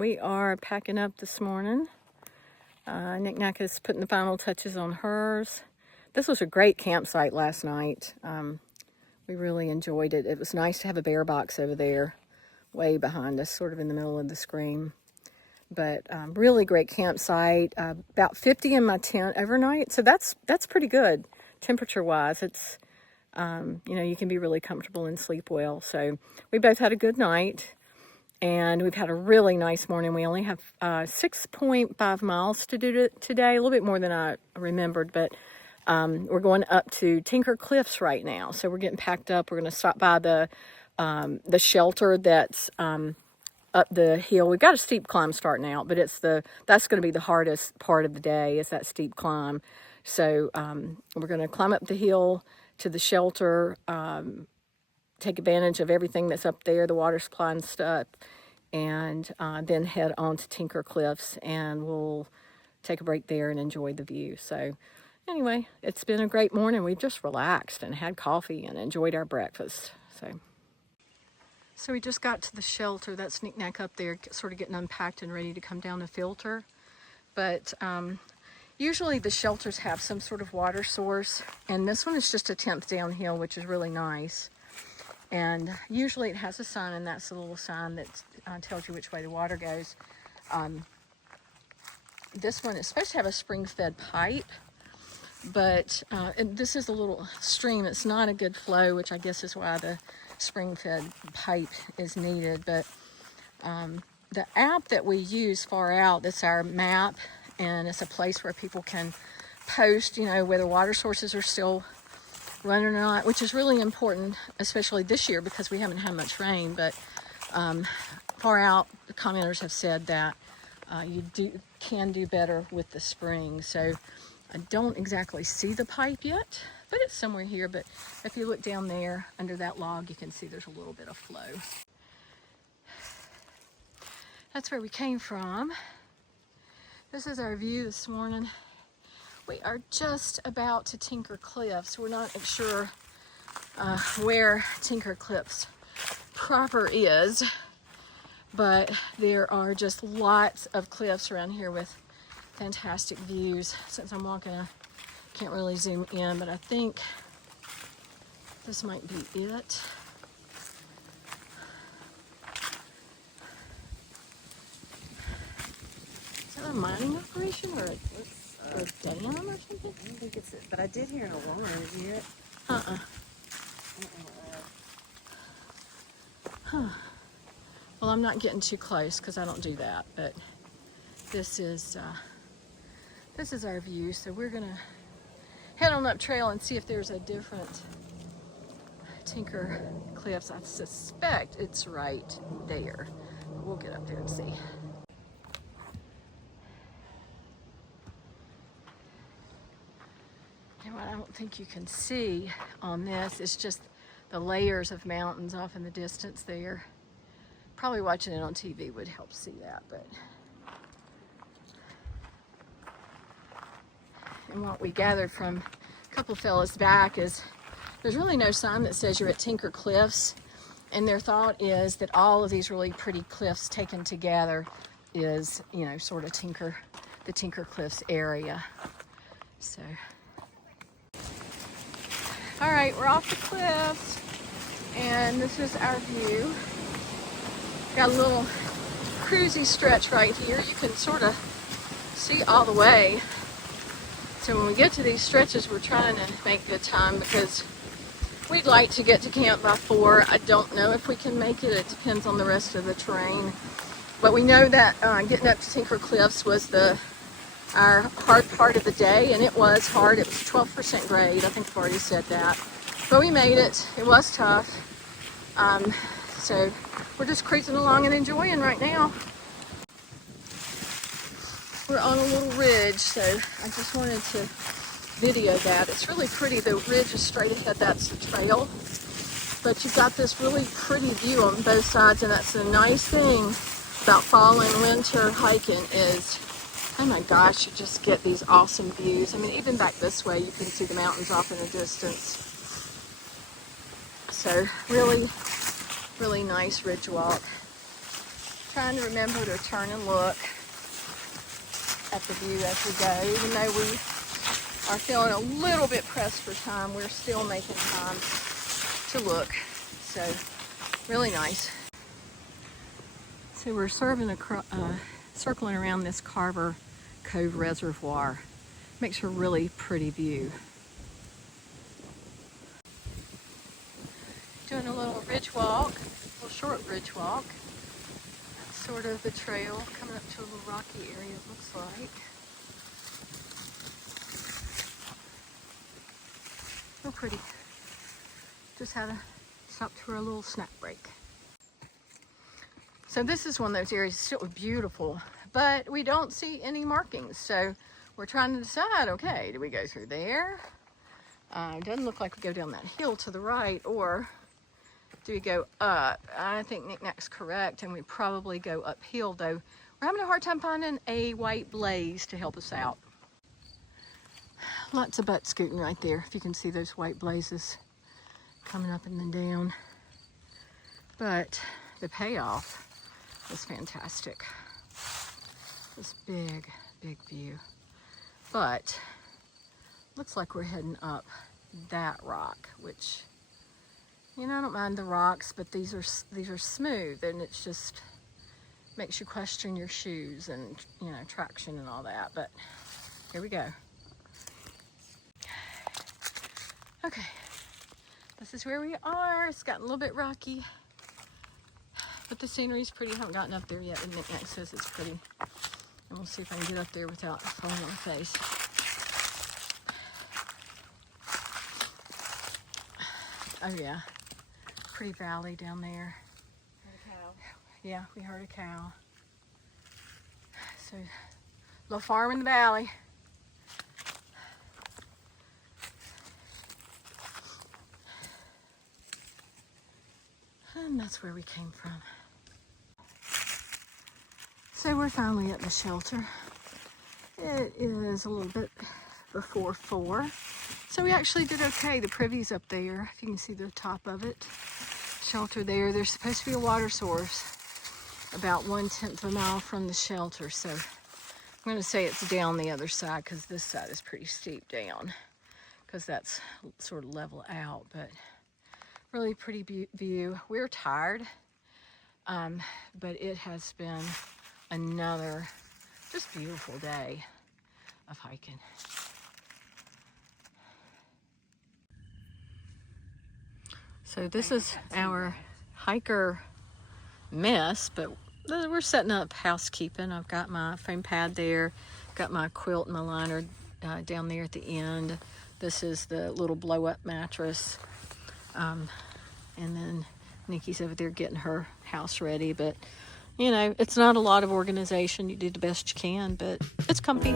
We are packing up this morning. Knick-Knack is putting the final touches on hers. This was a great campsite last night. We really enjoyed it. It was nice to have a bear box over there way behind us, sort of in the middle of the screen. But really great campsite. About 50 in my tent overnight, so that's pretty good temperature-wise. It's you can be really comfortable and sleep well. So we both had a good night. And we've had a really nice morning. We only have 6.5 miles to do today, a little bit more than I remembered, but we're going up to Tinker Cliffs right now. So we're getting packed up. We're going to stop by the shelter that's up the hill. We've got a steep climb starting out, but that's going to be the hardest part of the day, is that steep climb. So we're going to climb up the hill to the shelter, take advantage of everything that's up there, the water supply and stuff, and then head on to Tinker Cliffs, and we'll take a break there and enjoy the view. So anyway, it's been a great morning. We've just relaxed and had coffee and enjoyed our breakfast. So we just got to the shelter. That's Knick-Knack up there, sort of getting unpacked and ready to come down the filter. But usually the shelters have some sort of water source, and this one is just a 10th downhill, which is really nice. And usually it has a sign, and that's a little sign that tells you which way the water goes. This one is supposed to have a spring-fed pipe, but and this is a little stream. It's not a good flow, which I guess is why the spring-fed pipe is needed. But the app that we use far out, that's our map, and it's a place where people can post, whether water sources are still running or not, which is really important, especially this year because we haven't had much rain. But far out, the commenters have said that you can do better with the spring. So I don't exactly see the pipe yet, but it's somewhere here. But if you look down there under that log, you can see there's a little bit of flow. That's where we came from. This is our view this morning. We are just about to Tinker Cliffs. We're not sure where Tinker Cliffs proper is, but there are just lots of cliffs around here with fantastic views. Since I'm walking, I can't really zoom in, but I think this might be it. Is that a mining operation or a dam or something? I don't think it's it, but I did hear an alarm. Is it it? Well, I'm not getting too close because I don't do that, but this is our view. So we're gonna head on up trail and see if there's a different Tinker Cliffs. I suspect it's right there. We'll get up there and see. And what I don't think you can see on this is just the layers of mountains off in the distance there. Probably watching it on TV would help see that, but. And what we gathered from a couple fellas back is there's really no sign that says you're at Tinker Cliffs, and their thought is that all of these really pretty cliffs taken together is, sort of the Tinker Cliffs area. So. All right, we're off the cliffs, and this is our view. Got a little cruisy stretch right here. You can sort of see all the way. So when we get to these stretches, we're trying to make good time because we'd like to get to camp by 4. I don't know if we can make it. It depends on the rest of the terrain. But we know that getting up to Tinker Cliffs was our hard part of the day, and it was hard. It was 12% grade. I think I've already said that. But we made it. It was tough. So we're just cruising along and enjoying right now. We're on a little ridge, so I just wanted to video that. It's really pretty. The ridge is straight ahead. That's the trail. But you've got this really pretty view on both sides, and that's the nice thing about fall and winter hiking is, oh my gosh, you just get these awesome views. I mean, even back this way, you can see the mountains off in the distance. So really, really nice ridge walk. Trying to remember to turn and look at the view as we go. Even though we are feeling a little bit pressed for time, we're still making time to look. So, really nice. So we're circling around this Carver Cove Reservoir. Makes a really pretty view. Doing a little ridge walk, a little short ridge walk. Sort of the trail coming up to a little rocky area, it looks like. Real pretty. Just had to stop for a little snack break. So this is one of those areas still beautiful, but we don't see any markings. So we're trying to decide, okay, do we go through there? It doesn't look like we go down that hill to the right, or do we go up? I think Knick-Knack's correct, and we probably go uphill, though we're having a hard time finding a white blaze to help us out. Lots of butt scooting right there, if you can see those white blazes coming up and then down. But the payoff was fantastic. This big, big view. But looks like we're heading up that rock, which, you know, I don't mind the rocks, but these are smooth, and it's just makes you question your shoes and, you know, traction and all that. But here we go. Okay, this is where we are. It's gotten a little bit rocky, but the scenery's pretty. I haven't gotten up there yet, and Knick-Knack says it's pretty. And we'll see if I can get up there without falling on my face. Oh yeah, pretty valley down there. Heard a cow. Yeah, we heard a cow. So, little farm in the valley. And that's where we came from. So we're finally at the shelter. It is a little bit before 4. So we actually did okay. The privy's up there, if you can see the top of it. Shelter there. There's supposed to be a water source about 1/10 of a mile from the shelter. So I'm going to say it's down the other side, because this side is pretty steep down, because that's sort of level out. But really pretty view. We're tired, but it has been another just beautiful day of hiking. So this is our hiker mess, but we're setting up housekeeping. I've got my foam pad there, got my quilt and my liner down there at the end. This is the little blow-up mattress. And then Nikki's over there getting her house ready, but you know, it's not a lot of organization. You do the best you can, but it's comfy.